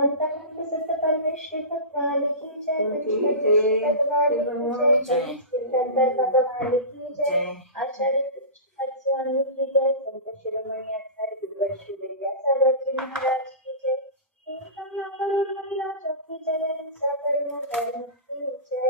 भगवंत सत्य परमेश्वर भगवान की जय, भगवान की जय, शंकर भगवान की जय, आचार्य स्वामी की जय, संत शिरोमणि आचार्य विद्वत विद्यासागर जी महाराज की जय, महिला चौकी जय, सागर धर्म की जय,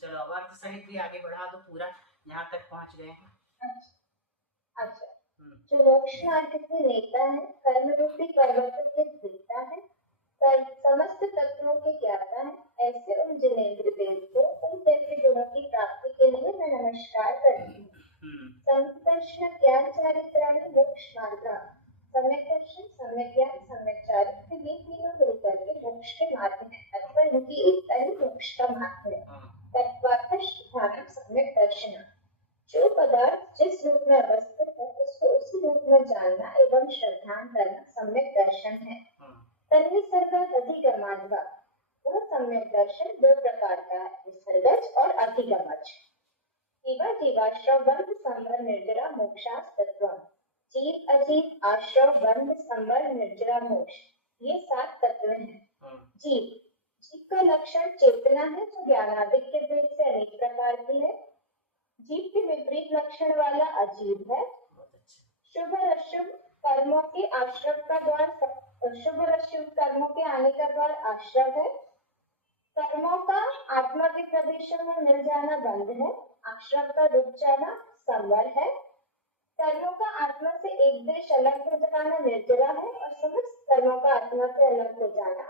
चलो अब अर्थ सहित भी आगे बढ़ा दो, पूरा यहाँ तक पहुँच गए हैं। अच्छा, जो मोक्ष मार्ग के नेता है, कर्म रूपी पर्वतों के देवता है, समस्त तत्वों के ज्ञाता है, ऐसे उन जिनेंद्र देव को उन दिव्य गुणों की प्राप्ति के लिए मैं नमस्कार करती हूँ। संदर्शन ज्ञान चारित्राणि मोक्ष मार्ग, सम्यक दर्शन, सम्यक ज्ञान, सम्यक चारित्र, ये तीनों मिलकर के मोक्ष के मार्ग है, अथवा इनकी एकता ही मोक्ष का मार्ग है। तत्वार्थस्थ ध्यान सम्यक दर्शन, जो पदार्थ जिस रूप में अवस्थित है उसको उसी रूप में जानना एवं श्रद्धान करना सम्यक दर्शन है। तन्निसर्गज अधिगमाद्वा, वह सम्यक दर्शन दो प्रकार का है, निसर्गज और अधिगमज। जीवा जीवाश्रव बंध संवर निर्जरा मोक्षास्तत्वम, जीव अजीव आश्रव बंध संवर निर्जरा मोक्ष, ये 7 तत्व हैं। जीव का लक्षण चेतना है, जो ज्ञानादिक के भेद से अनेक प्रकार की है। जीव के विपरीत लक्षण वाला अजीव है। शुभ और अशुभ कर्मों के आश्रव का द्वार, शुभ और अशुभ कर्मों के आने का द्वार आश्रव है। कर्मों का आत्मा के प्रदेशों में मिल जाना बंध है, आश्रव का रुक जाना संवर है। कर्मों का आत्मा से एक देश अलग हो जाना निर्जरा है, और समस्त कर्मों का आत्मा से अलग हो जाना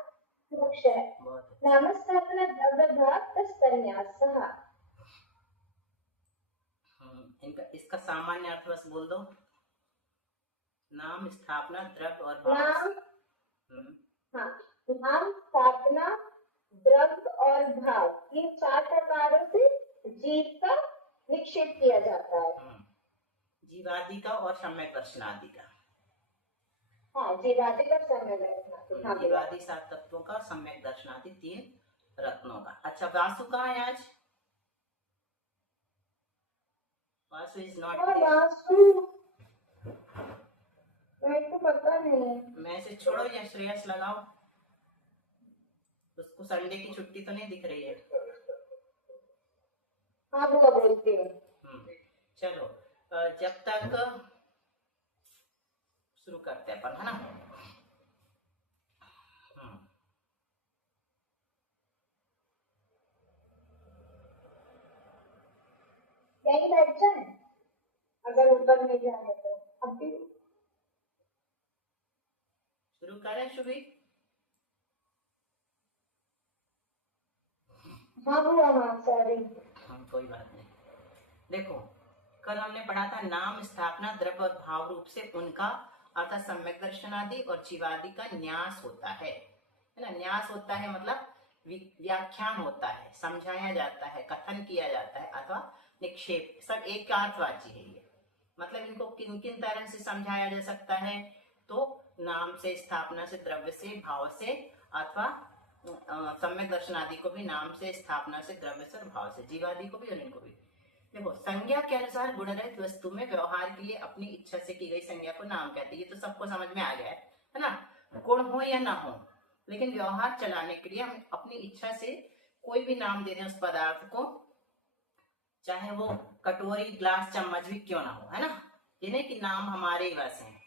मोक्ष है। नामस्थापना द्रव्य भाग तन्यास, इनका इसका सामान्य अर्थ बस बोल दो। नाम स्थापना द्रव्य और भाव। नाम स्थापना द्रव्य और भाव, ये 4 प्रकारों से जीव का निक्षेप किया जाता है। जीवादि का और सम्यक दर्शनादि का। जीवादि का सम्यक दर्शनादि, जीवादि 7 तत्वों का, सम्यक दर्शनादि 3 रत्नों का। अच्छा, वासु कहाँ है आज? Vasu is not there. Vasu मेरे को पता नहीं। मैसेज छोड़ो या श्रेयस लगाओ, उसको संडे की छुट्टी तो नहीं दिख रही है। हाँ वो बोलती है। चलो जब तक शुरू करते हैं अपन, है ना। यही बैठ जाए, अगर ऊपर नहीं जाने तो अभी शुरू करें। शुभी सॉरी, कोई बात नहीं। देखो, कल हमने पढ़ा था नाम स्थापना द्रव्य और भाव रूप से उनका अर्थात सम्यक दर्शनादि और जीवादि का न्यास होता है ना। न्यास होता है मतलब व्याख्यान होता है, समझाया जाता है, कथन किया जाता है, अथवा निक्षेप, सब एक का अर्थवाची है ये। मतलब इनको किन किन तरह से समझाया जा सकता है, तो नाम से, स्थापना से, द्रव्य से, भाव से, अथवा सम्यक दर्शन आदि को भी नाम से, स्थापना से, द्रव्य से और भाव से, जीवादि को भी और इनको भी। देखो, संज्ञा के अनुसार गुणरहित वस्तु में व्यवहार के लिए अपनी इच्छा से की गई संज्ञा को नाम कहते हैं। ये तो सबको समझ में आ गया है ना। गुण हो या ना हो, लेकिन व्यवहार चलाने के लिए हम अपनी इच्छा से कोई भी नाम दे दें उस पदार्थ को, चाहे वो कटोरी, ग्लास, चम्मच भी क्यों ना हो, है ना। ये नहीं कि नाम हमारे वैसे हैं।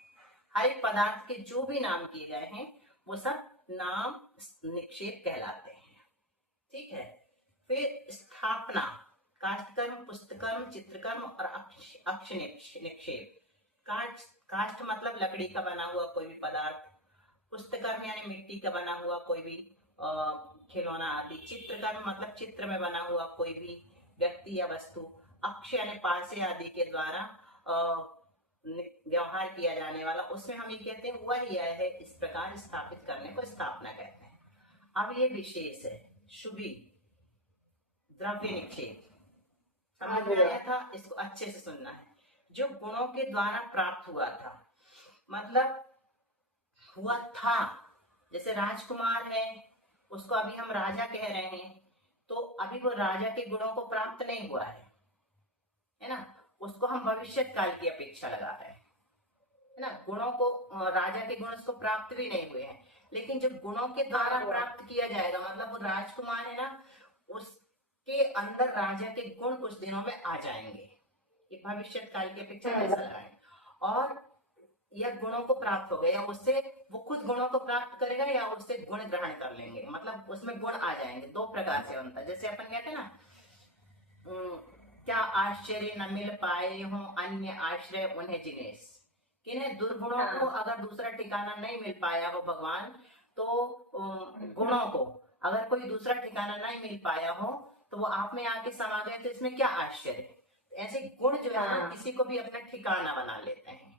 हर एक पदार्थ के जो भी नाम किए गए हैं वो सब नाम निक्षेप कहलाते हैं। ठीक है। फिर स्थापना, काष्ठकर्म, पुष्पकर्म, चित्रकर्म और अक्ष निक्षेप। काष्ठ मतलब लकड़ी का बना हुआ कोई भी पदार्थ, पुष्पकर्म यानी मिट्टी का बना हुआ कोई भी खिलौना आदि, चित्रकर्म मतलब चित्र में बना हुआ कोई भी व्यक्ति या वस्तु, अक्ष यानी पासे आदि के द्वारा व्यवहार किया जाने वाला, उसमें हम ये कहते हैं हुआ ही है, इस प्रकार स्थापित करने को स्थापना कहते हैं। अब ये विशेष है शुभी द्रव्य निक्षेप। समझ में आया था? इसको अच्छे से सुनना है। जो गुणों के द्वारा प्राप्त हुआ था, मतलब हुआ था, जैसे राजकुमार है उसको अभी हम राजा कह रहे हैं, तो अभी अभी वो राजा के गुणों को प्राप्त नहीं हुआ है ना, उसको हम भविष्य काल की अपेक्षा लगा रहे हैं, है ना। गुणों को राजा के गुण उसको प्राप्त भी नहीं हुए हैं, लेकिन जब गुणों के द्वारा प्राप्त किया जाएगा, मतलब वो राजकुमार है ना, उसके अंदर राजा के गुण कुछ दिनों में आ जाएंगे। ये भविष्य काल की अपेक्षा ऐसा लगाएं। और यह गुणों को प्राप्त हो गए, या उससे वो खुद गुणों को प्राप्त करेगा या उससे गुण ग्रहण कर लेंगे, मतलब उसमें गुण आ जाएंगे। दो प्रकार से बनता है, जैसे अपन कहते हैं ना, क्या आश्चर्य न मिल पाए हो अन्य आश्रय उन्हें जिनेस, किन्हें दुर्गुणों को अगर दूसरा ठिकाना नहीं मिल पाया हो भगवान, तो गुणों को अगर कोई दूसरा ठिकाना नहीं मिल पाया हो तो वो आप में आके समा गए, तो इसमें क्या आश्चर्य। ऐसे गुण जो है ना किसी को भी अपना ठिकाना बना लेते हैं।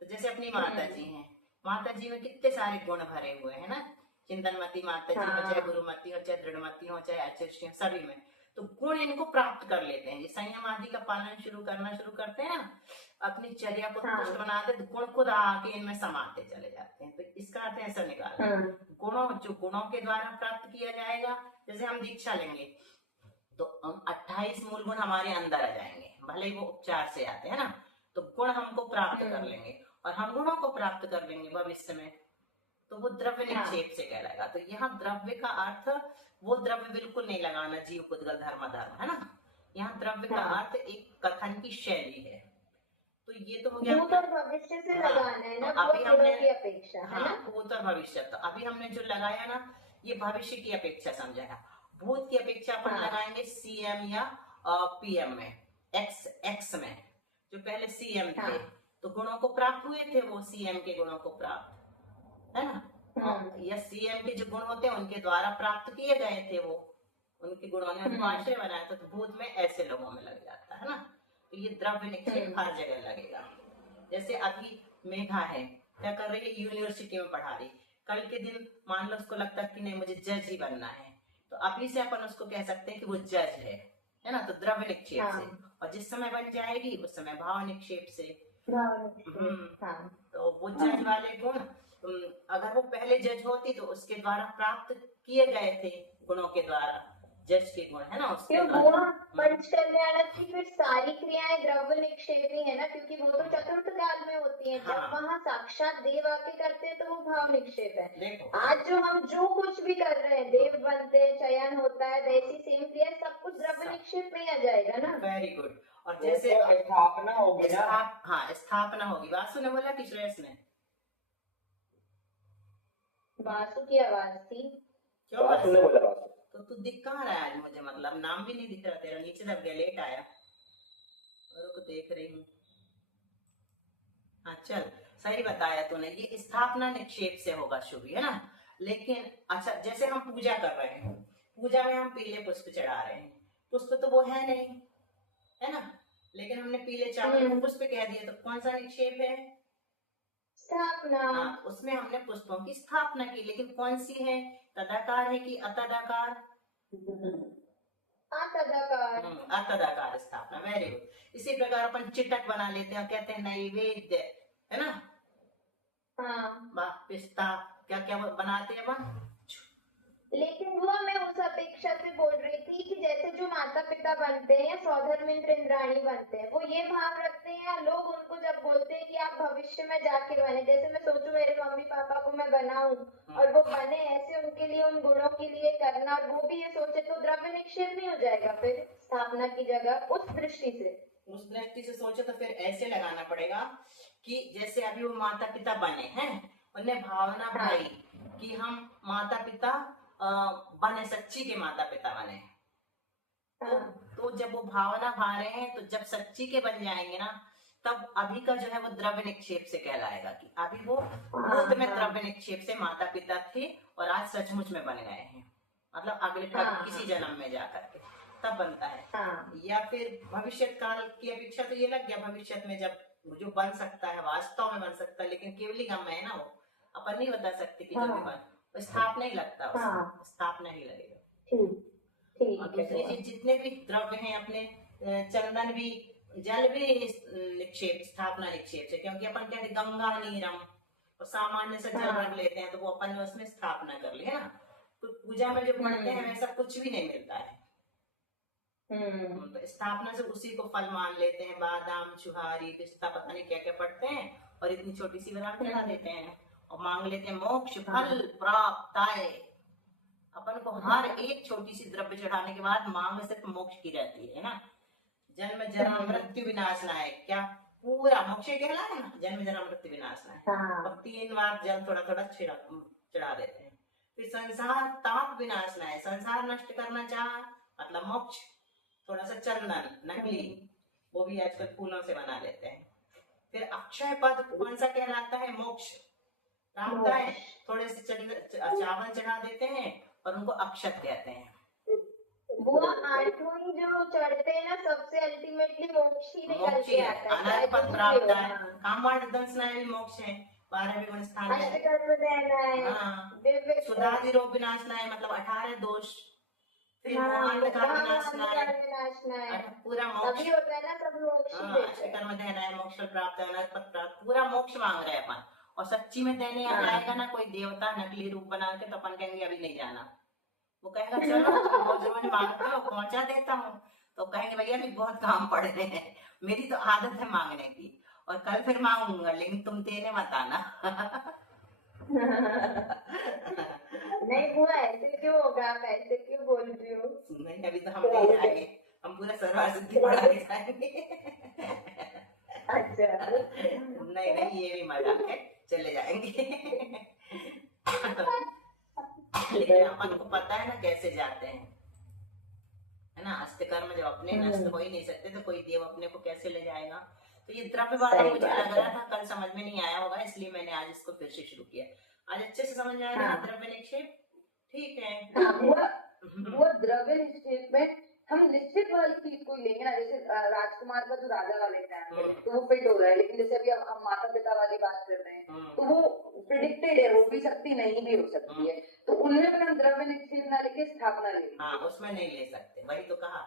तो जैसे अपनी माता जी हैं, माता जी में कितने सारे गुण भरे हुए हैं ना, चिंतनमती माता जी हो, चाहे गुरुमती हो, चाहे दृढ़मती हो, चाहे आचर्षी हो, सभी में तो गुण इनको प्राप्त कर लेते हैं। संयम आदि का पालन करना शुरू करते हैं ना, अपनी चर्या को उत्कृष्ट बनाते, तो गुण खुद आके इनमें समाते चले जाते हैं। तो इसका अर्थ ऐसा निकालना, गुणों जो गुणों के द्वारा प्राप्त किया जाएगा। जैसे हम दीक्षा लेंगे तो 28 मूल गुण हमारे अंदर आ जाएंगे, भले ही वो उपचार से आते हैं ना, तो गुण हमको प्राप्त कर लेंगे और हम गुणों को प्राप्त कर लेंगे भविष्य में, तो वो द्रव्य निक्षेप से कहलाएगा। तो यहाँ द्रव्य का अर्थ वो द्रव्य बिल्कुल नहीं लगाना जीव पुद्गल धर्म धर्म, है ना। यहाँ द्रव्य का अर्थ एक कथन की शैली है। तो ये तो हो गया भविष्य से लगाना है ना, अभी हमने की अपेक्षा है ना, भूत और भविष्य। तो अभी हमने जो लगाया ना, ये भविष्य की अपेक्षा समझाया। भूत की अपेक्षा अपन लगाएंगे सीएम या पीएम में, एक्स में, जो पहले सीएम थे तो गुणों को प्राप्त हुए थे, वो सीएम के गुणों को प्राप्त, है ना। या सीएम के जो गुण होते हैं उनके द्वारा प्राप्त किए गए थे, वो उनके गुणों ने उनको आश्रय बनाया था। तो भूत में ऐसे लोगों में लग जाता है ना। तो ये द्रव्य निक्षेप हर जगह लगेगा। जैसे अभी मेघा है, क्या कर रही है, यूनिवर्सिटी में पढ़ा रही, कल के दिन मान लो उसको लगता है कि नहीं मुझे जज ही बनना है, तो अभी से अपन उसको कह सकते हैं कि वो जज है ना। तो द्रव्य निक्षेप से, और जिस समय बन जाएगी उस समय भाव निक्षेप से। तो वो जज वाले गुण, अगर वो पहले जज होती तो उसके द्वारा प्राप्त किए गए थे गुणों के द्वारा, जज के गुण, है ना, उसके द्वारा। पंचकल्याण की फिर सारी क्रियाएं द्रव्य निक्षेपी है ना, क्योंकि वो तो चतुर्थ काल में होती है। जब वहाँ साक्षात देव आके करते हैं तो वो भाव निक्षेप है। आज जो हम जो कुछ भी कर रहे हैं, देव बनते हैं, चयन होता है, वैसी सेम क्रिया सब कुछ द्रव्य निक्षेप में आ जाएगा ना। Very good. और जैसे स्थापना होगी ना, हाँ स्थापना होगी। वासु ने बोला कि श्रेयस ने, वासु की आवाज थी, क्यों वासु ने बोला? तो तू दिख कहाँ रहा है आज मुझे, मतलब नाम भी नहीं दिख रहा तेरा, नीचे दब गया, लेट आया, रुक देख रही हूँ। हाँ चल, सही बताया तूने, ये स्थापना निक्षेप से होगा शुभ, है ना। लेकिन अच्छा, जैसे हम पूजा कर रहे हैं, पूजा में हम पीले पुष्प चढ़ा रहे हैं, पुष्प तो वो है नहीं, है ना, लेकिन हमने पीले चावल को पुष्प कह दिया, तो कौन सा निक्षेप है? स्थापना। हाँ, उसमें हमने पुष्पों की स्थापना की, लेकिन कौन सी है, तदाकार है कि अतदाकार? अतदाकार। अतदाकार स्थापना, वेरी गुड। इसी प्रकार अपन चिटक बना लेते हैं, कहते हैं नैवेद्य, है ना। पिस्ता, क्या क्या बनाते हैं अपन। लेकिन वो मैं उस अपेक्षा से बोल रही थी कि जैसे जो माता पिता बनते हैं या सौधर्मिंद्र इंद्राणी बनते हैं, वो ये भाव रखते हैं, लोग उनको जब बोलते हैं कि आप भविष्य में जाके बने, जैसे मैं सोचूं मेरे मम्मी पापा को मैं बनाऊं और वो बने ऐसे, उनके लिए उन गुणों के लिए करना, और वो भी ये सोचे, तो द्रव्य निक्षेप नहीं हो जाएगा फिर स्थापना की जगह? उस दृष्टि से सोचे तो फिर ऐसे लगाना पड़ेगा कि जैसे अभी वो माता पिता बने हैं, उन्हें भावना भाई कि हम माता पिता बने, सच्ची के माता पिता बने। तो जब वो भावना भा रहे हैं, तो जब सच्ची के बन जाएंगे ना, तब अभी का जो है वो द्रव्य निक्षेप से कहलाएगा कि अभी वो भूत में द्रव्य निक्षेप से माता पिता थे और आज सचमुच में बन गए हैं, मतलब अगले किसी जन्म में जाकर के तब बनता है। या फिर भविष्य काल की अपेक्षा तो ये लग गया, भविष्य में जब जो बन सकता है वास्तव में बन सकता है, लेकिन केवल गम है ना, वो अपन नहीं बता सकते कि जब भी बन, स्थापना ही लगता है, स्थापना ही लगेगा। और दूसरी चीज, जितने भी द्रव्य हैं अपने, चंदन भी, जल भी निक्षेप, स्थापना निक्षेप से, क्योंकि अपन कहते गंगा नीरम, और सामान्य से जल रख लेते हैं तो वो अपन उसमें स्थापना कर ली, है ना। तो पूजा में जो पढ़ते हैं वैसा कुछ भी नहीं मिलता है, तो स्थापना से उसी को फल मान लेते हैं, बादाम चुहारी पिस्ता पता नहीं क्या क्या पढ़ते हैं और इतनी छोटी सी बरात चढ़ा देते हैं और मांग लेते हैं मोक्ष फल प्राप्त आए। अपन को हर एक छोटी सी द्रव्य चढ़ाने के बाद मांग सिर्फ मोक्ष की रहती है ना। जन्म जरा मृत्यु विनाशनाय, क्या पूरा मोक्ष कहला है ना, जन्म जरा मृत्यु विनाशनाय। और 3 बार जल थोड़ा थोड़ा चढ़ा देते हैं। फिर संसार ताप विनाशनाय, संसार नष्ट करना चाह मतलब मोक्ष। थोड़ा सा चंदन नकली, वो भी आजकल फूलों से बना लेते हैं। फिर अक्षय पद कौन सा कहलाता है, मोक्ष प्राप्त है। थोड़े से चावल चढ़ा देते हैं और उनको अक्षत कहते हैं। वो 8वां जो चढ़ते हैं ना, सबसे अल्टीमेटली मोक्ष ही निकल के आता है। अनंत पद प्राप्त है, कामवाद दंसनाय भी मोक्ष है, 12वें गुण स्थान है। अष्टकर्म देना है, सुधादि रोग विनाशनाय मतलब 18 दोष। फिर अंधकार विनाशनाय पूरा मोक्ष होता है ना, सब मोक्ष अष्टकर्म देना है, मोक्ष प्राप्त है, अनंत पद प्राप्त, पूरा मोक्ष मांग रहे हैं अपन। और सच्ची में देने आ जाएगा ना कोई देवता नकली रूप बना के, तो अपन कहेंगे अभी नहीं जाना। वो कहेगा चलो जो मुझे मांगते हो पहुंचा देता हूँ, तो कहेंगे भैया अभी बहुत काम पड़ रहे हैं, मेरी तो आदत है मांगने की, और कल फिर मांगूंगा, लेकिन तुम देने मत आना। नहीं हुआ, ऐसे क्यों होगा, आप ऐसे क्यों बोल रही हो? नहीं अभी तो हम नहीं जाएंगे, हम पूरा सर्वार सिद्धि बढ़ा के जाएंगे। अच्छा नहीं नहीं ये भी मजाक है, चले जाएंगे। लेकिन अपन को पता है ना कैसे जाते हैं, है ना। अष्टकर्म जब अपने नष्ट हो ही नहीं सकते तो कोई देव अपने को कैसे ले जाएगा। तो ये द्रव्य वाला मुझे लग रहा था कल समझ में नहीं आया होगा, इसलिए मैंने आज इसको फिर से शुरू किया। आज अच्छे से समझ में आया ना द्रव्य निक्षेप, ठीक है। वो द्रव्य निक्षेप में हम निश्चित वाली चीज को लेंगे ना, जैसे राजकुमार का जो राजा वाला एग्जाम्पल है तो वो फिट हो रहा है, लेकिन जैसे अभी हम माता पिता वाली बात कर रहे हैं तो वो प्रिडिक्टेड है, हो भी सकती नहीं भी हो सकती है। तो उनमें पर हम द्रव्य निक्षेप ना लेके स्थापना ले, हाँ उसमें नहीं ले सकते, वही तो कहा।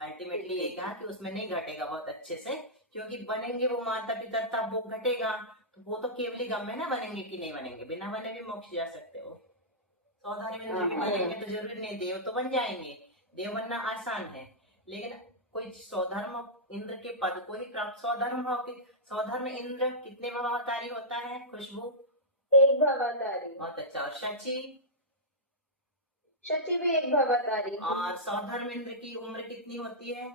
अल्टीमेटली ये कहा कि उसमें नहीं घटेगा बहुत अच्छे से, क्योंकि बनेंगे वो माता पिता तब वो घटेगा। तो वो तो केवली गम में ना बनेंगे कि नहीं बनेंगे, बिना बने भी मोक्ष जा सकते हो। सौधारी में भी बनेंगे तो जरूरी नहीं देव तो बन जाएंगे, देव बनना आसान है। लेकिन कोई स्वधर्म इंद्र के पद को ही प्राप्त, स्वधर्म भाव के, स्वधर्म इंद्र कितने भावावतारी होता है, खुशबू 1 भावावतारी। बहुत अच्छा। और शची, शची भी 1 भावावतारी। और स्वधर्म इंद्र की उम्र कितनी होती है,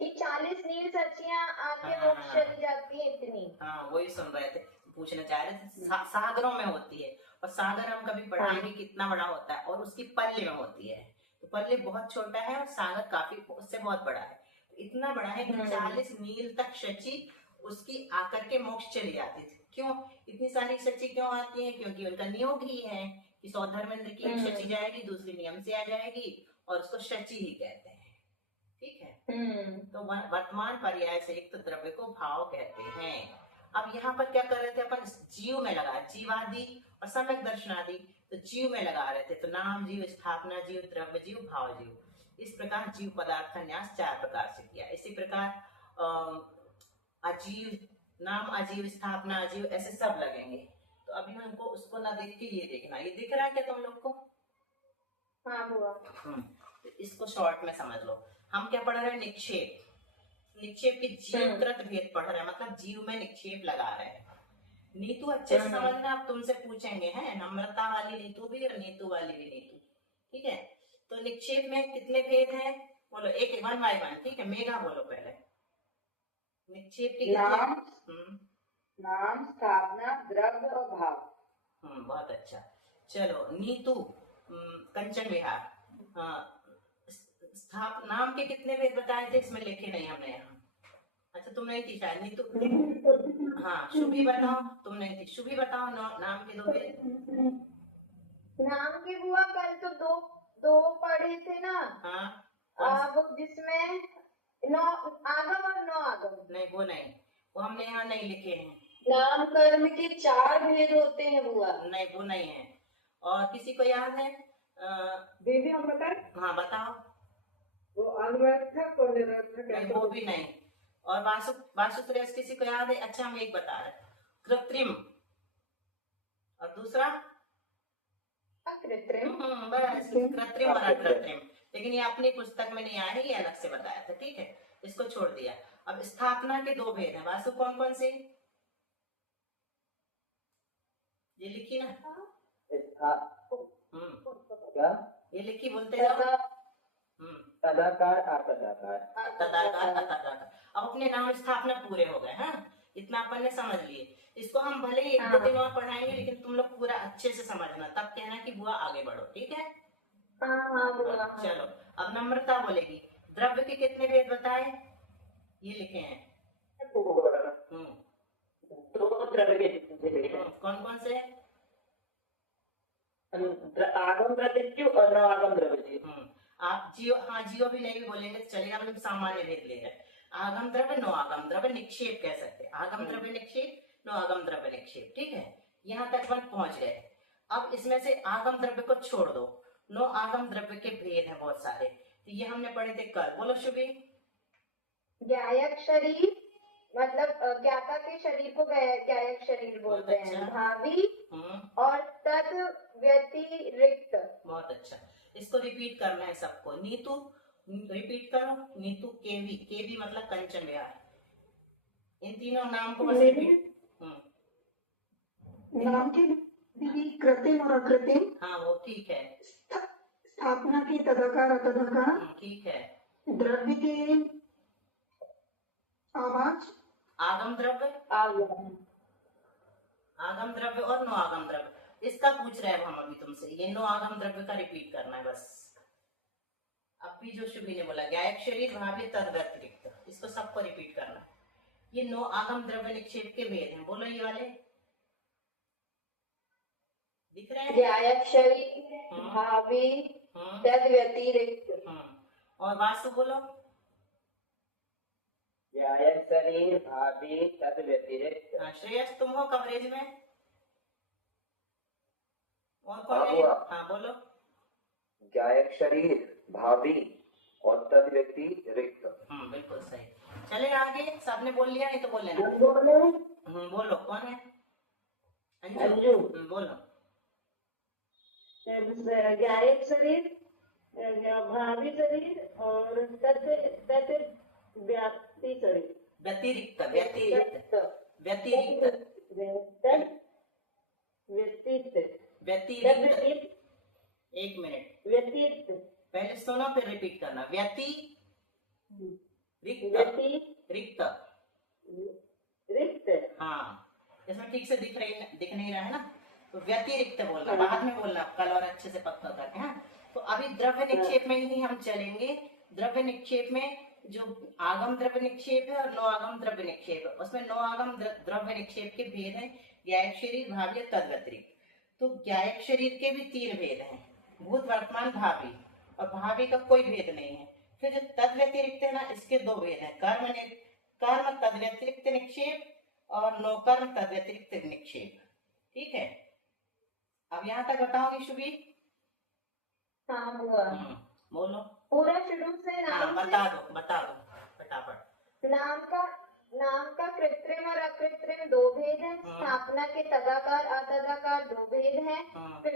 कि 40 नील सचियां आके मोक्ष चली जाती है इतनी। हाँ वही सुन रहे थे, पूछना चाह रहे थे। सागरों में होती है, और सागर हम कभी पढ़ाएंगे कितना बड़ा होता है, और उसकी पल्ले में होती है। तो पल्ले बहुत छोटा है और सागर काफी उससे बहुत बड़ा है। तो इतना बड़ा है कि 40 मील तक शची उसकी आकर के मोक्ष चली जाती थी। क्यों इतनी सारी शची क्यों आती है, क्योंकि उनका नियोग ही है कि सौधर्मेंद्र की एक शची जाएगी, दूसरी नियम से आ जाएगी, और उसको शची ही कहते हैं, ठीक है। तो वर्तमान पर्याय से युक्त द्रव्य को भाव कहते हैं। अब यहाँ पर क्या कर रहे थे अपन, जीव में लगा, जीवादि और सम्यक दर्शनादि, तो जीव में लगा रहे थे। तो नाम जीव, स्थापना जीव, द्रव्य जीव, भाव जीव, इस प्रकार जीव पदार्थ का न्यास 4 प्रकार से किया। इसी प्रकार अजीव, नाम अजीव, स्थापना अजीव, ऐसे सब लगेंगे। तो अभी हमको उसको ना देख के ये देखना, ये दिख रहा है क्या तुम लोग को? हाँ हुआ। तो इसको शॉर्ट में समझ लो। हम क्या पढ़ रहे हैं, निक्षेप, निक्षेप के जीवकृत भेद पढ़ रहे हैं, मतलब जीव में निक्षेप लगा रहे हैं। नीतू अच्छे से समझना, अब तुमसे पूछेंगे, है नम्रता वाली नीतू भी और नीतू वाली भी नीतू, ठीक है। तो निक्षेप में कितने भेद हैं, बोलो, एक 1 by 1, ठीक है। मेघा बोलो पहले निक्षेप के नाम, नाम, स्थापना, द्रव्य और भाव। बहुत अच्छा। चलो नीतू, कंचन विहार, नाम के कितने भेद बताए थे, इसमें लिखे नहीं हमने यहाँ। अच्छा तुम नहीं थी शायद नीतू। हाँ शुभी बताओ, तुम नहीं थी, शुभी बताओ नाम के 2 भेद। नाम के बुआ कल तो दो पढ़े थे ना। हाँ वो जिसमें 9 आगम और 9 आगम। नहीं वो नहीं, वो हमने यहाँ नहीं लिखे हैं। नाम कर्म के 4 भेद होते हैं बुआ। नहीं वो नहीं है। और किसी को याद है? दीदी हम बताए। हाँ बताओ। वो अनर्थक और निरर्थक। नहीं वो भी नहीं। और वासुत्रेस किसी को याद है? अच्छा हम एक बता रहे, कृत्रिम, और दूसरा अकृत्रिम। बस, कृत्रिम और अकृत्रिम। लेकिन ये अपनी पुस्तक में नहीं आया है, ये अलग से बताया था, ठीक है, इसको छोड़ दिया। अब स्थापना के दो भेद हैं वासु, कौन कौन से? ये लिखी ना, क्या? ये लिखी, बोलते जाओ। तदाकार अतदाकार। तदाकार अतदाकार। अब अपने नाम स्थापना पूरे हो गए, हाँ, इतना अपन ने समझ लिए। इसको हम भले ही 1-2 दिन और पढ़ाएंगे, लेकिन तुम लोग पूरा अच्छे से समझना, तब कहना कि बुआ आगे बढ़ो, ठीक है? हाँ बुआ। चलो, अब नम्रता बोलेगी। द्रव्य के कितने भेद बताए? ये लिखे हैं। दो द्रव्य के भेद हैं। कौन कौन से? आगम द्रव्य और नवागम द्रव्य। आप जियो, हाँ जियो भी नहीं भी बोलेंगे तो चलेगा, मतलब सामान्य भेद ले रहे हैं। आगम द्रव्य, नो आगम द्रव्य, निक्षेप कह सकते हैं। आगम द्रव्य निक्षेप, नो आगम द्रव्य निक्षेप, ठीक है, यहाँ तक अपन पहुंच गए। अब इसमें से आगम द्रव्य को छोड़ दो, नो आगम द्रव्य के भेद हैं बहुत सारे, तो ये हमने पढ़े थे कल। बोलो शुभी। ज्ञायक शरीर, मतलब ज्ञाता के शरीर को ज्ञायक शरीर बोलते बहुत हैं। अच्छा। भावी और तद व्यतिरिक्त। बहुत अच्छा, इसको रिपीट करना है सबको। नीतू रिपीट करो। नीतू, केवी, केवी मतलब कंचन विहार। इन तीनों नाम को बस रिपीट। नाम के भी कृत्रिम और अकृत्रिम। हाँ वो ठीक है, स्थापना की तदाकार अतदाकार। ठीक है। द्रव्य के आवाज। आगम द्रव्य, आगम द्रव्य और नो आगम द्रव्य, इसका पूछ रहे हैं हम अभी तुमसे। ये नो आगम द्रव्य का रिपीट करना है बस। अब भी जो शुभी ने बोला, ज्ञायक शरीर, भावी, तद व्यतिरिक्त, इसको सबको रिपीट करना है। ये नो आगम द्रव्य निक्षेप के भेद हैं। बोलो ये वाले, दिख रहे हैं? ज्ञायक शरीर, भावी, तद व्यतिरिक्त। और वास्तु बोलो। ज्ञायक शरीर, भावी, तद व्यतिरिक्त। हाँ, श्रेयस तुम हो कवरेज में, और कौन हाँ, है? हुआ। हाँ बोलो। ज्ञायक शरीर, भावी और तद व्यतिरिक्त। बिल्कुल सही। चलेगा आगे, सबने बोल लिया, नहीं तो बोल लेना। बोलो कौन है? अंजू। बोलो। ज्ञायक शरीर, भावी शरीर और तद व्याप्ति शरीर। व्यतिरिक्त, व्यतिरिक्त, व्यतिरिक्त, तद व्यतिरिक्त। व्यतिरिक्त। एक मिनट, व्यतिरिक्त। पहले सुनो फिर रिपीट करना। व्यति रिक्त, रिक्त। रिक्त। हाँ, इसमें ठीक से दिख नहीं रहा है ना, तो व्यतिरिक्त बोलना, बाद में बोलना कल और अच्छे से पक्का करके। हाँ, तो अभी द्रव्य निक्षेप में ही हम चलेंगे। द्रव्य निक्षेप में जो आगम द्रव्य निक्षेप है और नो आगम द्रव्य निक्षेप है, उसमें नो आगम द्रव्य निक्षेप के भेद हैं, ज्ञायक शरीर, भावी, तद व्यतिरिक्त। तो ज्ञायक शरीर के भी 3 भेद हैं, भूत, वर्तमान, भावी, और भावी का कोई भेद नहीं है। फिर जो तद व्यतिरिक्त है ना, इसके 2 भेद हैं, कर्म तद व्यतिरिक्त निक्षेप और नो कर्म तद व्यतिरिक्त निक्षेप, ठीक है। अब यहाँ तक बताओगे शुभी? हाँ बुआ। बोलो। पूरा शुरू से हाँ, नाम बता दो फटाफट। नाम का कृत्रिम और अकृत्रिम 2 भेद हैं। स्थापना के तदाकार अतदाकार 2 भेद हैं। फिर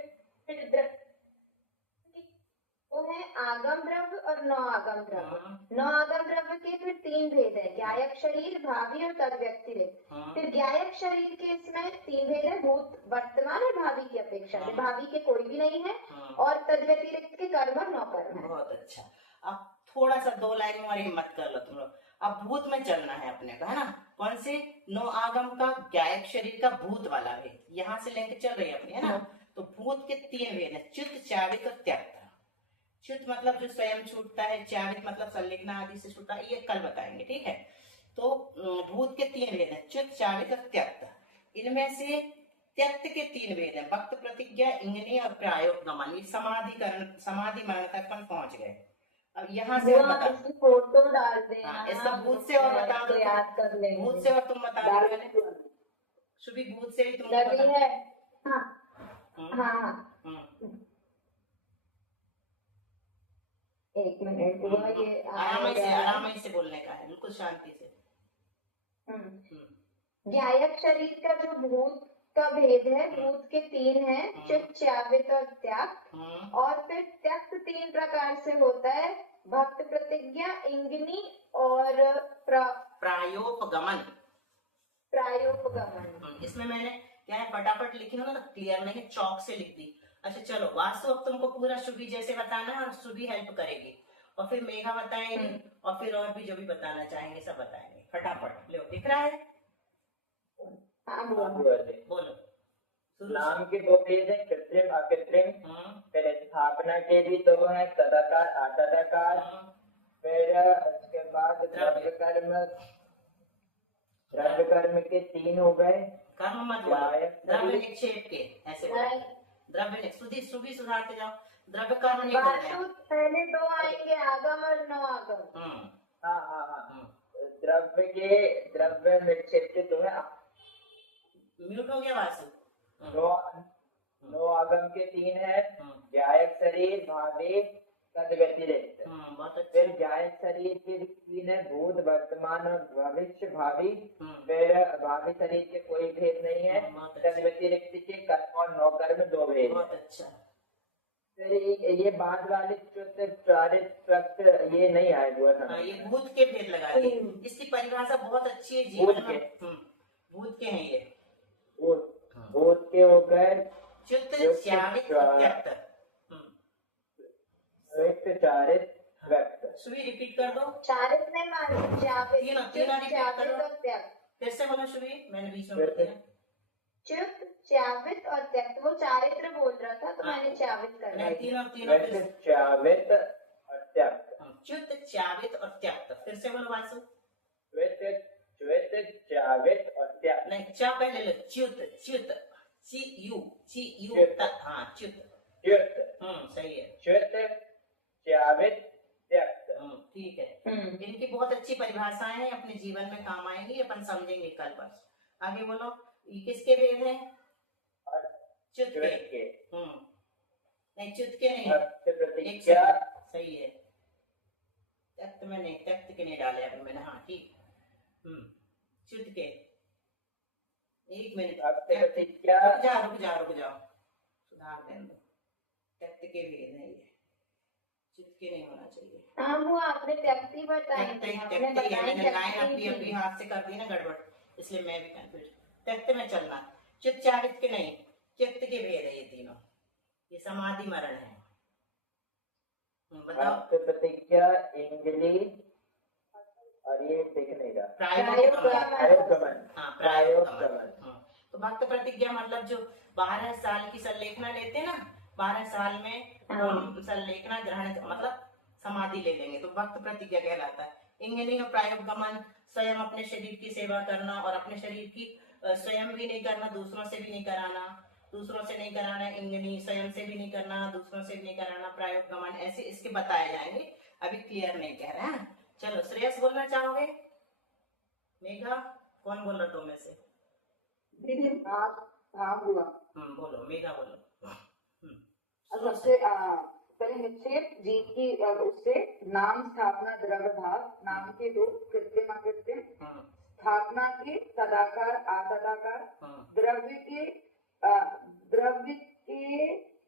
वो है आगम द्रव्य और नौ आगम द्रव्य। नौ आगम द्रव्य के फिर 3 भेद है, ज्ञायक शरीर, भावी और तद व्यतिरिक्त। फिर ज्ञायक शरीर के इसमें 3 भेद है, भूत, वर्तमान और भावी की अपेक्षा से। भावी के कोई भी नहीं है, और तद व्यतिरिक्त के कर्म और नौ कर्म है। बहुत अच्छा। अब थोड़ा सा 2 लाइन में और हिम्मत कर लो तुम लोग। अब भूत में चलना है अपने का, है ना। कौन से? नो आगम का ज्ञायक शरीर का भूत वाला भेद, यहाँ से लिंक चल रही है अपनी, है ना। तो भूत के 3 भेद है, च्युत, चावित और त्यक्त। च्युत मतलब जो स्वयं छूटता है, चावित मतलब संलिग्न आदि से छूटता है, ये कल बताएंगे, ठीक है। तो भूत के 3 भेद है, च्युत, चावित और त्यक्त। इनमें से त्यक्त के 3 भेद है, वक्त, प्रतिज्ञा, इंगनी और प्रायोगमन। ये समाधि मरण तक अपन पहुंच गए। अब यहाँ से बता, फोटो डाल देना। हाँ, इसका भूत से और बता दो, याद कर लेंगे। भूत से और तुम बता दो पहले। शुभी भूत से भी तुम लगी बता। है। हाँ। एक मिनट, वो ये आराम से बोलने का है, बिल्कुल शांति से। ज्ञायक शरीर का जो भूत का भेद है। भूत के 3 हैं, चित, च्यावित और त्यक्त। और फिर त्यक्त 3 प्रकार से होता है, भक्त प्रतिज्ञा, इंगिनी और प्रायोपगमन। प्रायोपगमन। इसमें मैंने क्या है फटाफट लिखी हो ना, तो क्लियर नहीं है, चौक से लिख दी। अच्छा चलो, वास्तु अब तुमको पूरा शुभी जैसे बताना है, और शुभी हेल्प करेगी, और फिर मेघा बताएंगे, और फिर और भी जो भी बताना चाहेंगे सब बताएंगे। फटाफट लो, दिख रहा है? हाँ बोलो। नाम के 2 भेद है, कृत्रिम अकृत्रिम। फिर स्थापना के भी 2 है, तदाकार अतदाकार। फिर उसके बाद द्रव्य कर्म के 3 हो गए। कर्म मत बोलो, द्रव्य निक्षेप के ऐसे बोलो। द्रव्य सुधी सुधारते जाओ, द्रव्य कर्म नहीं बोल रहे हैं। पहले 2 आएंगे, आगम और नो आगम। हाँ। द्रव्य निक्षेप के 2 है। म्यूट हो गया वासु। नो आगम के 3 है, जायक शरीर, भावी, तद व्यतिरिक्त। बहुत अच्छा। फिर जायक शरीर के 3 है, भूत, वर्तमान और भविष्य, भावी। फिर भावी शरीर के कोई भेद नहीं है। तद व्यतिरिक्त के कर्म और नौ कर्म 2 भेद। बहुत अच्छा। फिर ये बाद वाले ये नहीं आए हुआ। ये भूत के भेद लगा दिए। इसकी परिभाषा बहुत अच्छी है जीवन में। भूत के हैं ये। भूत के हो गए चित्त, च्यावित और त्यक्त। चारित, व्यक्त। सुबह रिपीट कर दो। चारित नहीं मानो, च्यावित, तीनों चित, रिपीट च्यावित करो। और त्यक्त। फिर से बोलो सुबह, मैंने बीच में बोल दिया। चित, च्यावित और त्यक्त। वो चारित्र बोल रहा था, तो मैंने च्यावित कर दिया। तीनों च्यावित और त्यक्त। चित्त, च्यावित और त्यक्त। फिर से बोलो वासु। च्यावित और त्यक्त। नहीं, चा पहले लो। च्युत CU हाँ, च्युत। सही है। च्युत, च्यावित, त्यक्त। ठीक है। इनकी बहुत अच्छी परिभाषाएं हैं, अपने जीवन में काम आएंगी, अपन समझेंगे कल बस। आगे बोलो, ये किसके भेद हैं? च्युत के। नहीं, च्युत के नहीं। प्रतिज्ञा। सही है। त्यक्त में नहीं, त्यक्त के नहीं डाले अभी मैंने। हाँ ठीक। च्युत के। 1 मिनट। प्रतिज्ञा। रुक जाओ। सुधार दें दो। त्यक्त के भेद हैं ये, च्युत के नहीं होना चाहिए। हाँ, वो आपने त्यक्ति बताई थी। मैंने लाइन अपनी हाथ से कर दी ना गड़बड़, इसलिए मैं भी कंफ्यूज। त्यक्त में चलना, चित्त, च्यावित के नहीं, चित्त के भेद है ये तीनों। ये समाधि मरण है। बताओ। प्रतिज्ञा, इंगली और ये देख नहीं रहा। प्रायोपगमन। तो भक्त प्रतिज्ञा मतलब जो 12 साल की संलेखना लेते हैं ना, 12 साल में हम संलेखना ग्रहण मतलब समाधि ले लेंगे, तो भक्त प्रतिज्ञा कहलाता है। इंगिनी और प्रायोपगमन, स्वयं अपने शरीर की सेवा करना, और अपने शरीर की स्वयं भी नहीं करना, दूसरों से भी नहीं कराना। दूसरों से नहीं कराना इंगिनी, स्वयं से भी नहीं करना, दूसरों से भी नहीं कराना प्रायोपगमन। ऐसे इसके बताए जाएंगे, अभी क्लियर नहीं कह रहे हैं। चलो, श्रेयस बोलना चाहोगे? मेघा, कौन बोल रहा तुम में से? हाँ हुआ। बोलो मेघा, बोलो। सबसे पहले निक्षेप जी की उससे नाम, स्थापना, द्रव्य भाव। नाम के 2, कृत्रिम अकृत्रिम। स्थापना के तदाकार अतदाकार। द्रव्य के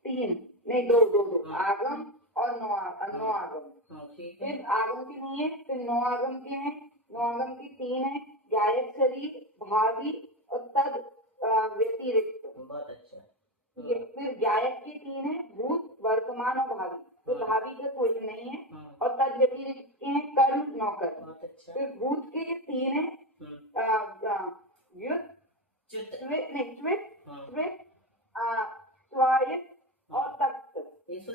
3 नहीं, 2 आगम और नो आगम। फिर आगम के नहीं है, फिर नो आगम के हैं। नो आगम की 3 है, जायक शरीर, भावी और तद व्यतिरिक्त। बहुत अच्छा। फिर जायक के 3 है, भूत, वर्तमान और भावी। तो भावी का कोई नहीं है। और तद व्यतिरिक्त के हैं कर्म, नौकर। बहुत अच्छा। फिर भूत के 3 है, स्वायत्त और तख्त।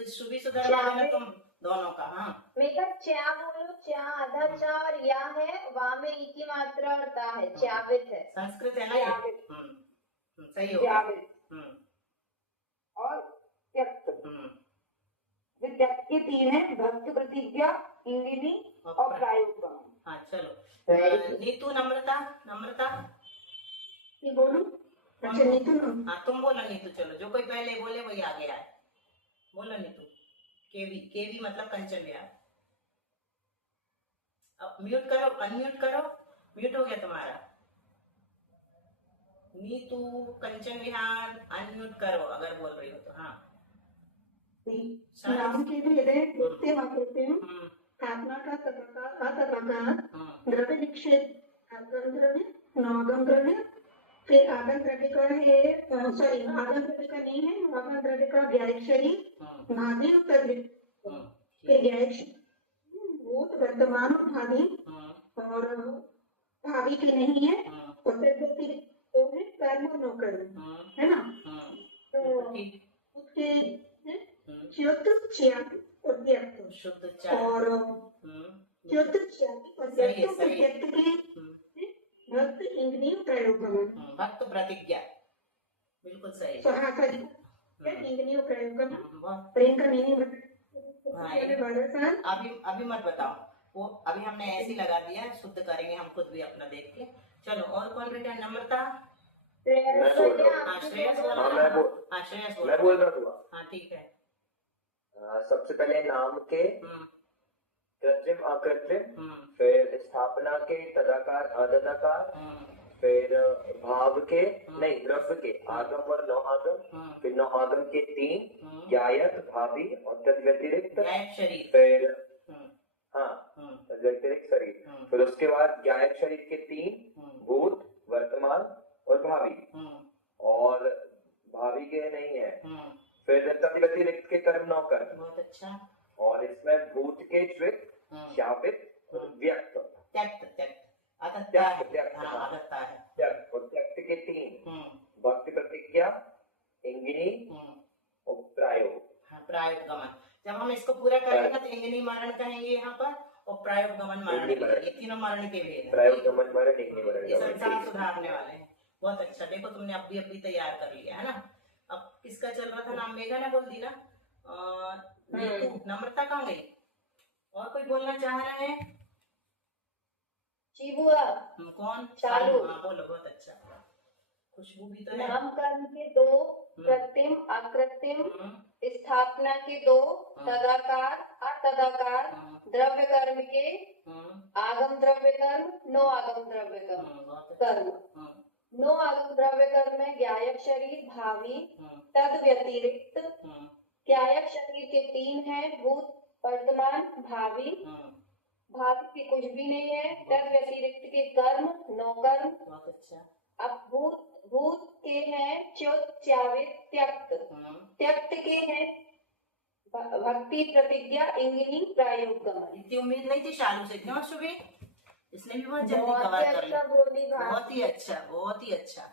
सुबह सुधर तुम दोनों का। हाँ, मेघा, च्या बोलो। च्या आधा चा और या है, वा में ई की मात्रा और ता है, च्यावित है। संस्कृत है ना ये? सही होगा। और त्यक्त। फिर त्यक्त के 3 है, भक्त प्रतिज्ञा, इंगिनी और प्रायोपगमन। हाँ चलो, नीतू, नम्रता ये बोलूं? अच्छा, नीतू। हाँ तुम बोलो नीतू। चलो, जो कोई पहले बोले वही आगे आए। बोलो नीतू। केवी मतलब कंचन विहार। अब म्यूट करो, अनम्यूट करो। म्यूट हो गया तुम्हारा। नीतू कंचन विहार अनम्यूट करो अगर बोल रही हो तो। हाँ नाम के भेद है कृत्य आकृत्य स्थापना का तदाकार द्रव्य निक्षेप आगम द्रव्य नवागम द्रव्य, फिर आगम द्रव्य का है सॉरी आगम द्रव्य का नहीं है, नवागम द्रव्य का व्यायिक शरीर भावी उत्तर फिर व्यायिक भूत वर्तमान और भावी और भावी के नहीं है और फिर तो है कर्म और नौकर्म है ना। तो उसके च्युत च्याति और त्यक्त शुद्ध और च्युत च्याति और त्यक्त के भक्त इंद्रिय प्रयोग भक्त प्रतिज्ञा बिल्कुल सही। इंद्रिय प्रयोग प्रेम का मीनिंग अभी मत बताओ, वो अभी हमने ऐसे ही लगा दिया है, शुद्ध करेंगे हम खुद भी अपना देख के। चलो और कौन बेटा? नम्रता। श्रेयस बोल रहा हूँ। हाँ ठीक है। सबसे पहले नाम के कृत्रिम अकृत्रिम, फिर स्थापना के तदाकार अतदाकार, फिर भाव के नहीं द्रव्य के आगम और नौ आगम, फिर नौ आगम के 3 गायक भावी और तद्व्यतिरिक्त शरीर, फिर हाँ तद्व्यतिरिक्त शरीर, फिर उसके बाद गायक शरीर के 3 भूत वर्तमान और भावी और भावी के नहीं है, फिर तद्व्यतिरिक्त के कर्म 9 कर्म। बहुत अच्छा। और इसमें भूत के त्रिक शापित व्यक्त त्यक्त और त्यक्त के 3 भक्ति प्रतिज्ञा इंगिनी और प्रायोग। प्रायोग गमन। जब हम इसको पूरा करेंगे तो इंगिनी मरण कहेंगे यहाँ पर और प्रायोग गमन मरण, ये तीनों मरण के भेद हैं। प्रायोग गमन मरण इंगिनी मरण ये संसार सुधारने वाले हैं। बहुत अच्छा, देखो तुमने अभी तैयार कर लिया है ना। अब किसका चल रहा था नाम? मेघा ने बोल दी ना। नीतू, नम्रता कहाँ गई? और कोई बोलना चाह रहा है? चिबुआ कौन? चालू। बोलो, बहुत अच्छा। खुशबू भी तो है। नाम कर्म के 2 कृत्रिम अकृत्रिम, स्थापना के 2 तदाकार अतदाकार, द्रव्य कर्म के आगम द्रव्य कर्म नो आगम द्रव्य कर्म। नो आगम द्रव्य कर्म में गायक शरीर भावी तद व्यतिरिक्त, गायक शरीर के 3 है भूत वर्तमान भावी, भावी के कुछ भी नहीं है, तद व्यतिरिक्त के कर्म 9 कर्म। बहुत अच्छा। अब भूत के हैं च्युत च्यावित त्यक्त, त्यक्त के हैं भक्ति प्रतिज्ञा इंगिनी प्रायोग गमन। इतनी उम्मीद नहीं थी शालू से, क्यों शुभी? इसने भी बहुत जल्दी कवर कर लिया। बहुत ही अच्छा, बहुत ही अच्छा।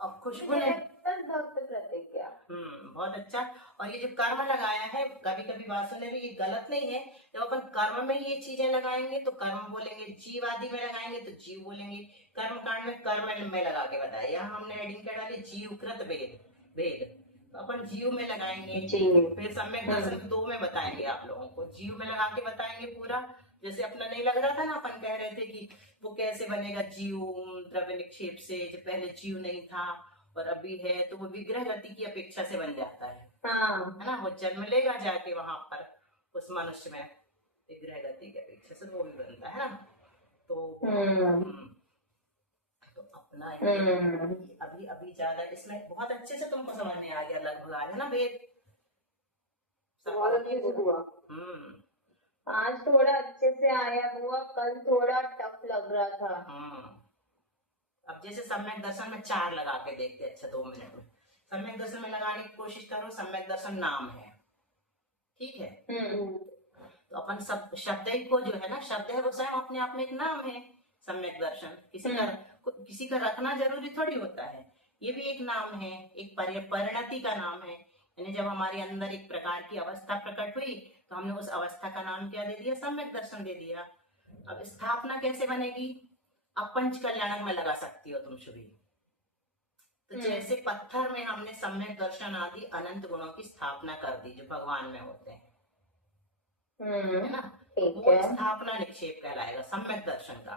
अब खुशबू ने भक्त प्रतिज्ञा बहुत अच्छा। और ये जो कर्म लगाया है, कभी कभी बासु ने भी, ये गलत नहीं है। जब अपन कर्म में ये चीजें लगाएंगे तो कर्म बोलेंगे, जीव आदि में लगाएंगे तो जीव बोलेंगे। कर्म कांड में कर्म में लगा के बताया। यहाँ हमने हेडिंग क्या डाली? जीवकृत भेद। तो अपन जीव में लगाएंगे, फिर सम्यक दर्शन 2 में बताएंगे आप लोगों को। जीव में लगा के बताएंगे पूरा। जैसे अपना नहीं लग रहा था ना, अपन कह रहे थे कि वो कैसे बनेगा जीव द्रव्य निक्षेप से, जब पहले जीव नहीं था और अभी है, तो वो विग्रह गति की अपेक्षा से बन जाता है ना। वो जन्म लेगा जाके वहां पर उस मनुष्य में, विग्रह गति की अपेक्षा से वो भी बनता है ना। तो तो अपना अभी ज्यादा इसमें बहुत अच्छे से तुमको समझ में आ गया, लगभग आ गया ना भेद। बहुत अच्छे से हुआ। आज थोड़ा अच्छे से आया हुआ, कल थोड़ा टफ लग रहा था। अब जैसे सम्यक दर्शन में 4 लगा के देखते। अच्छा 2 मिनट में सम्यक दर्शन में लगाने की कोशिश करो। सम्यक दर्शन नाम है, ठीक है। तो अपन सब शब्द को जो है ना, शब्द है वो स्वयं अपने आप में एक नाम है। सम्यक दर्शन किसी का रखना जरूरी थोड़ी होता है, ये भी एक नाम है, एक परिणति का नाम है। यानी जब हमारे अंदर एक प्रकार की अवस्था प्रकट हुई तो हमने उस अवस्था का नाम क्या दे दिया? सम्यक दर्शन दे दिया। अब स्थापना कैसे बनेगी? अब पंच कल्याणक में लगा सकती हो तुम शुभी। तो जैसे पत्थर में हमने सम्यक दर्शन आदि अनंत गुणों की स्थापना कर दी जो भगवान में होते हैं, है ना। वो स्थापना निक्षेप कहलाएगा सम्यक दर्शन का।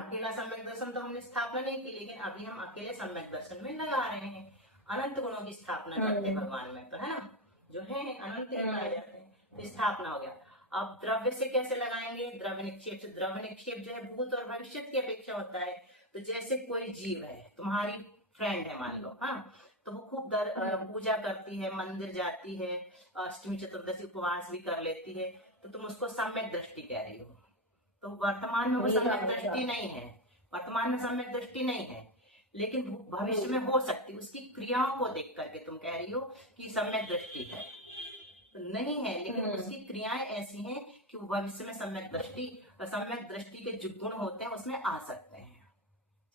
अकेला सम्यक दर्शन तो हमने स्थापना नहीं की, लेकिन अभी हम अकेले सम्यक दर्शन में लगा रहे हैं। अनंत गुणों की स्थापना करते हैं भगवान में, तो है ना, जो है अनंत पाए जाते हैं। तो स्थापना हो गया। अब द्रव्य से कैसे लगाएंगे? द्रव्य निक्षेप से। द्रव्य निक्षेप जो है भूत और भविष्य की अपेक्षा होता है, तो जैसे कोई जीव है, तुम्हारी फ्रेंड है मान लो, हाँ, तो वो खूब पूजा करती है, मंदिर जाती है, अष्टमी चतुर्दशी उपवास भी कर लेती है, तो तुम उसको सम्यक दृष्टि कह रही हो। तो वर्तमान में वो सम्यक दृष्टि नहीं है, वर्तमान में सम्यक दृष्टि नहीं है, लेकिन भविष्य में हो सकती, उसकी क्रियाओं को देख करके तुम कह रही हो कि सम्यक दृष्टि है। तो नहीं है, लेकिन उसकी क्रियाएं ऐसी हैं कि वो भविष्य में सम्यक दृष्टि के जो गुण होते हैं उसमें आ सकते हैं।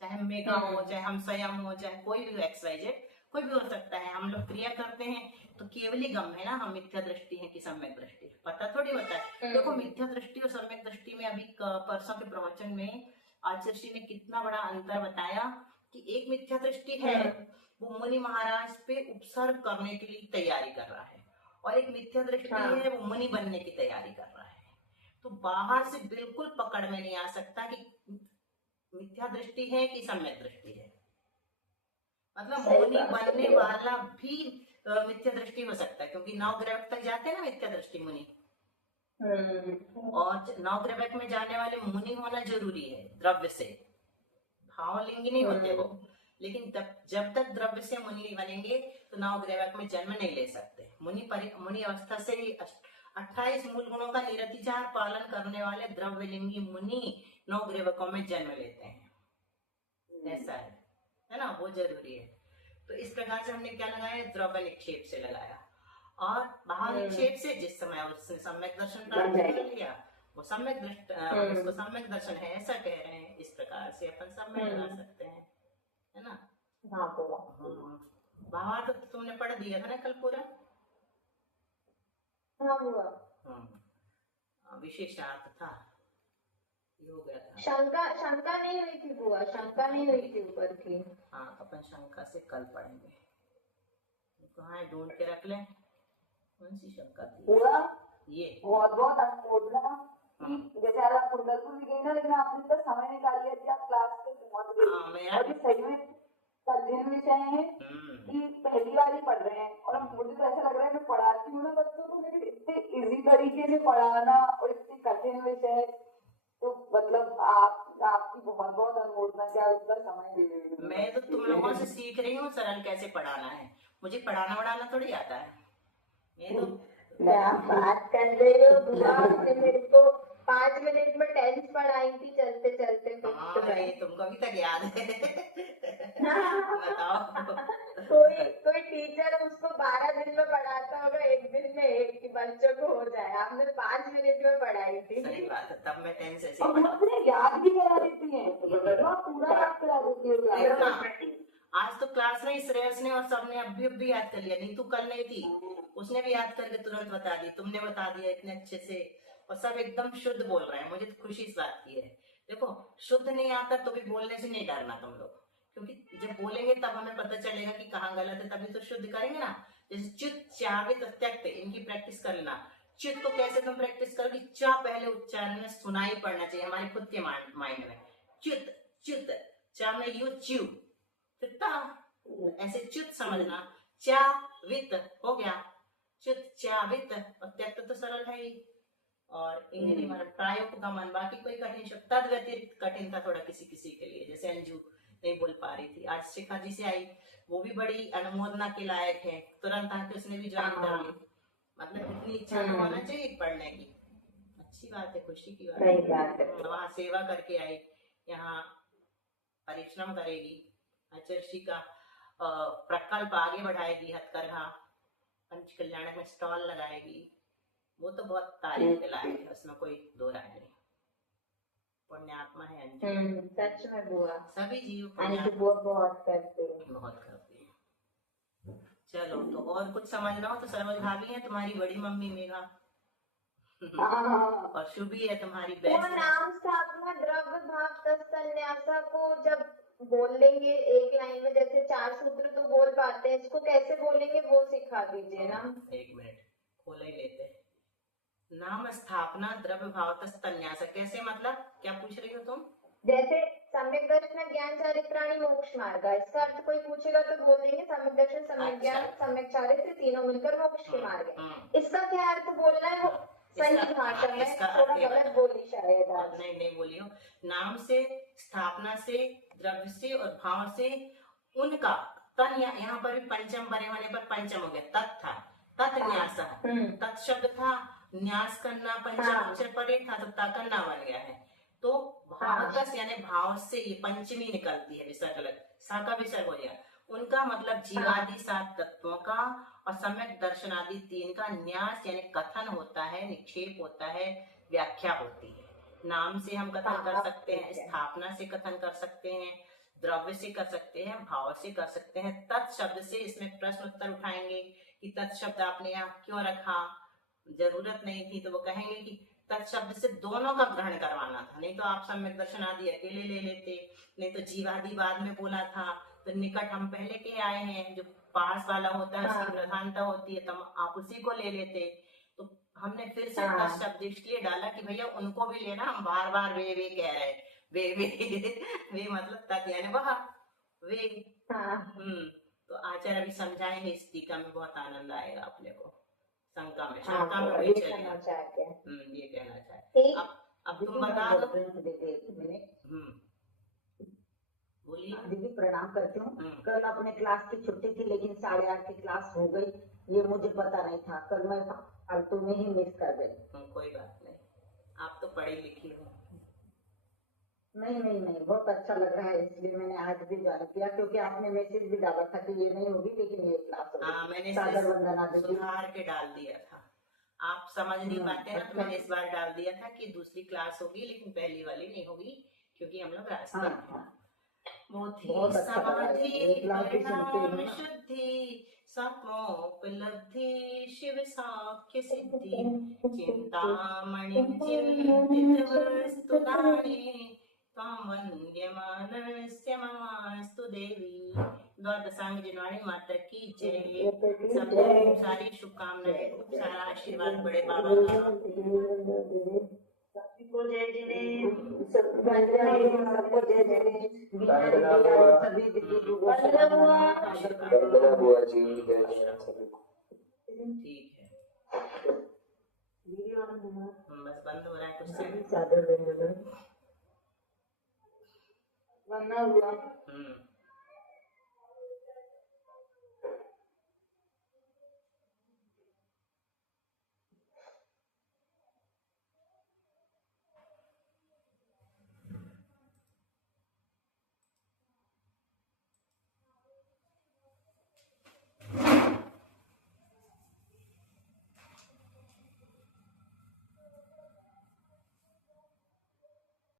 चाहे मेघा हो, चाहे हम स्वयं हो, चाहे कोई भी XYZ, कोई भी हो सकता है। हम लोग क्रिया करते हैं तो केवल ही गम है ना, हम मिथ्या दृष्टि है कि सम्यक दृष्टि, पता थोड़ी होता है। देखो मिथ्या दृष्टि और सम्यक दृष्टि में अभी परसों के प्रवचन में आचार्य ने कितना बड़ा अंतर बताया कि एक मिथ्या दृष्टि है, वो मुनि महाराज पे उपसर्ग करने के लिए तैयारी कर रहा है, और एक मिथ्या दृष्टि है, वो मुनि बनने की तैयारी कर रहा है। तो बाहर से बिल्कुल पकड़ में नहीं आ सकता कि मिथ्या दृष्टि है कि सम्यक दृष्टि है। मतलब मुनि बनने वाला भी मिथ्या दृष्टि हो सकता है, क्योंकि नवग्रह तक जाते हैं ना मिथ्या दृष्टि मुनि, और नवग्रह में जाने वाले मुनि होना जरूरी है। द्रव्य से भावलिंगी नहीं होते वो, लेकिन जब तक द्रव्य से मुनि नहीं बनेंगे तो नवग्रह में जन्म नहीं ले सकते। मुनि अवस्था से ही 28 मूल गुणों का निरतिचार पालन करने वाले द्रव्यलिंगी मुनि नवग्रहों में जन्म लेते हैं। ऐसा है ना, वो जरूरी है। तो इस प्रकार से हमने क्या लगाया, द्रव्य निक्षेप से लगाया, और भाव निक्षेप से जिस समय उसने सम्यक दर्शन प्राप्त कर लिया, वो सम्यक उसको सम्यक दर्शन है ऐसा कह रहे हैं। इस प्रकार से अपन सम्यक लगा सकते हैं, है ना। भावार्थ तो तुमने पढ़ दिया था ना कल पूरा। विशेषार्थ था, ये हो गया था। शंका नहीं हुई थी बुआ, शंका नहीं हुई थी ऊपर की। हाँ, अपन शंका से कल पढ़ेंगे। कहाँ ढूंढ के रख लें, कौन सी शंका थी पूरा ये। बहुत बहुत अनुमोदना कि जैसे आज आप कुंडलपुर भी गई ना, लेकिन आपने तो समय निकाल लिया कि आप क्लास पे पहुंच गए, और ये सही में कठिन विषय है कि पहली बार ही पढ़ रहे हैं, और मुझे तो ऐसा लग रहा है मैं पढ़ाती हूँ ना बच्चों को, लेकिन इतने इजी तरीके से पढ़ाना और इतने कठिन विषय, तो मतलब आपकी बहुत बहुत अनुमोदना कि आप इतना समय दे रहे हो। मैं तो तुम लोगों से सीख रही हूँ सरल कैसे पढ़ाना है, मुझे पढ़ाना वढ़ाना थोड़ी आता है। मैं तो क्या बात कर रही हो बुआ, आपने मेरे को 5 मिनट में टेंस पढ़ाई थी चलते चलते। तुमको अभी तक याद है। बताओ। कोई टीचर उसको 12 दिन में पढ़ाता होगा, एक दिन में एक ही बच्चों को हो जाए, आपने 5 मिनट में पढ़ाई थी। सही बात है, तब मैं टेंस ऐसे याद भी करा देती है, पूरा याद करा देती है। आज तो क्लास में श्रेयस ने और सबने अभी याद कर लिया, नहीं तो कल नहीं थी, उसने भी याद करके तुरंत बता दी, तुमने बता दिया इतने अच्छे से, और सब एकदम शुद्ध बोल रहे हैं। मुझे तो खुशी इस बात की है। देखो शुद्ध नहीं आता तो भी बोलने से नहीं डरना तुम लोग, क्योंकि जब बोलेंगे तब हमें पता चलेगा कि कहाँ गलत है, तभी तो शुद्ध करेंगे ना। जैसे चित चावित त्यक्त, इनकी प्रैक्टिस कर लेना। चित को कैसे तुम प्रैक्टिस करोगे, चा पहले उच्चारण में सुनाई पड़ना चाहिए हमारे खुद के माइंड में। चित चित, चा में यू च्यू, ऐसे च्युत समझना। चा वित हो गया, च्युत चा वित, और त्यक्त तो सरल है ही। और इंगिनी मन प्रायोपगमन, बाकी कोई कठिन शब्द तद व्यतिरिक्त कठिन था थोड़ा किसी किसी के लिए, जैसे अंजू नहीं बोल पा रही थी, आज शिखा जी से आई, वो भी बड़ी अनुमोदना के लायक है, तुरंत आके उसने भी ज्वाइन कर ली। मतलब इतनी इच्छा न होना चाहिए पढ़ने की, अच्छी बात है, खुशी की बात है। वहाँ सेवा करके आई, यहाँ परिश्रम करेगी, आचार्य का प्रकल्प आगे बढ़ाएगी, हथकरघा पंच कल्याण में स्टॉल लगाएगी, वो तो बहुत तारीफ के लायक है, उसमें कोई दो राय नहीं। पुण्यात्मा है अंजू, सच में बुआ, सभी जीव बहुत करते हैं। चलो, तो और कुछ समझना हो तो सरोज भाभी है तुम्हारी बड़ी मम्मी मेघा, और शुभी है तुम्हारी वो नाम स्थापना द्रव्य भाव तत्सन्यासा को जब बोल लेंगे एक लाइन में, जैसे 4 सूत्र तो बोल पाते हैं, इसको कैसे बोलेंगे वो सिखा दीजिए ना। 1 मिनट खोल ही लेते हैं। नाम स्थापना द्रव्य भाव तत्सन्यासा कैसे, मतलब क्या पूछ रही हो तुम? जैसे सम्यक दर्शन ज्ञान चारित्राणि मोक्ष मार्ग, इसका अर्थ कोई पूछेगा तो बोल देंगे सम्यक दर्शन सम्यक ज्ञान सम्यक चारित्र तीनों मिलकर मोक्ष के मार्ग है। इसका क्या अर्थ बोलना है, वो सही भाषा में थोड़ा गलत बोली शायद। नहीं बोली हो। नाम से स्थापना से द्रव्य से और भाव से उनका तन, यहाँ पर भी पंचम बने होने पर पंचम हो गया, तत् था, तत् न्यास, तत् शब्द था, न्यास करना पंचम अक्षर परे था तो ता करना बन गया है। तो भावतस यानी भाव से ये पंचमी निकलती है, विसर्ग अलग, सा का विसर्ग हो गया। उनका मतलब जीवादि 7 तत्वों का और सम्यक दर्शनादि 3 का न्यास यानी कथन होता है, निक्षेप होता है, व्याख्या होती है। नाम से हम कथन कर सकते हैं, स्थापना से कथन कर सकते हैं, द्रव्य से कर सकते हैं, भाव से कर सकते हैं। तत् शब्द से इसमें प्रश्न उत्तर उठाएंगे कि तत् शब्द आपने यहाँ क्यों रखा, जरूरत नहीं थी, तो वो कहेंगे कि तत् शब्द से दोनों का ग्रहण करवाना था, नहीं तो आप सम्यक दर्शन आदि अकेले ले लेते, नहीं तो जीवादि बाद में बोला था, तो निकट हम पहले के आए हैं, जो पास वाला होता है उसकी प्रधानता होती है, तो आप उसी को ले लेते। तो हमने फिर से तत् शब्द इसलिए डाला कि भैया उनको भी लेना, हम बार बार वे कह रहे हैं, वे मतलब तत् यानी वह, वे। तो आचार्य अभी समझाएंगे, इस टीका में बहुत आनंद आएगा अपने को। शंका में वही चलेगा। ये कहना चाहे। अब तुम बता दो। बोलिए। दीदी प्रणाम करती हूँ। कल अपने क्लास की छुट्टी थी, लेकिन 8:30 की क्लास हो गई, ये मुझे पता नहीं था। कल मैं फालतू में ही मिस कर गई। कोई बात नहीं, आप तो पढ़ी लिखी हो। नहीं, बहुत अच्छा लग रहा है, इसलिए मैंने आज भी ज्वाइन किया, क्योंकि आपने मैसेज भी डाला था कि ये नहीं होगी, लेकिन ये क्लास होगी। मैंने सादर वंदना दीदी। सुधार के डाल दिया था, आप समझ नहीं पाते ना, तो मैंने इस बार डाल दिया था कि दूसरी क्लास होगी, लेकिन पहली वाली नहीं होगी, क्योंकि हम लोग रास्ते में। बहुत अच्छा समाधि शुद्धि सत्वोपलब्धि शिव साख्य सिद्धि चिंतामणि चिंतित वस्तु दाने त्वं वन्द्यमानस्य ममास्तु देवी। द्वादशांग जनवाणी माता की जय। सबको खूब सारी शुभकामनाएं, खूब सारा आशीर्वाद बड़े बाबा का। सबको जय जय। वंदना बुआ जी। ठीक है, बस बंद हो रहा है कुछ से। चादर वंदना हुआ।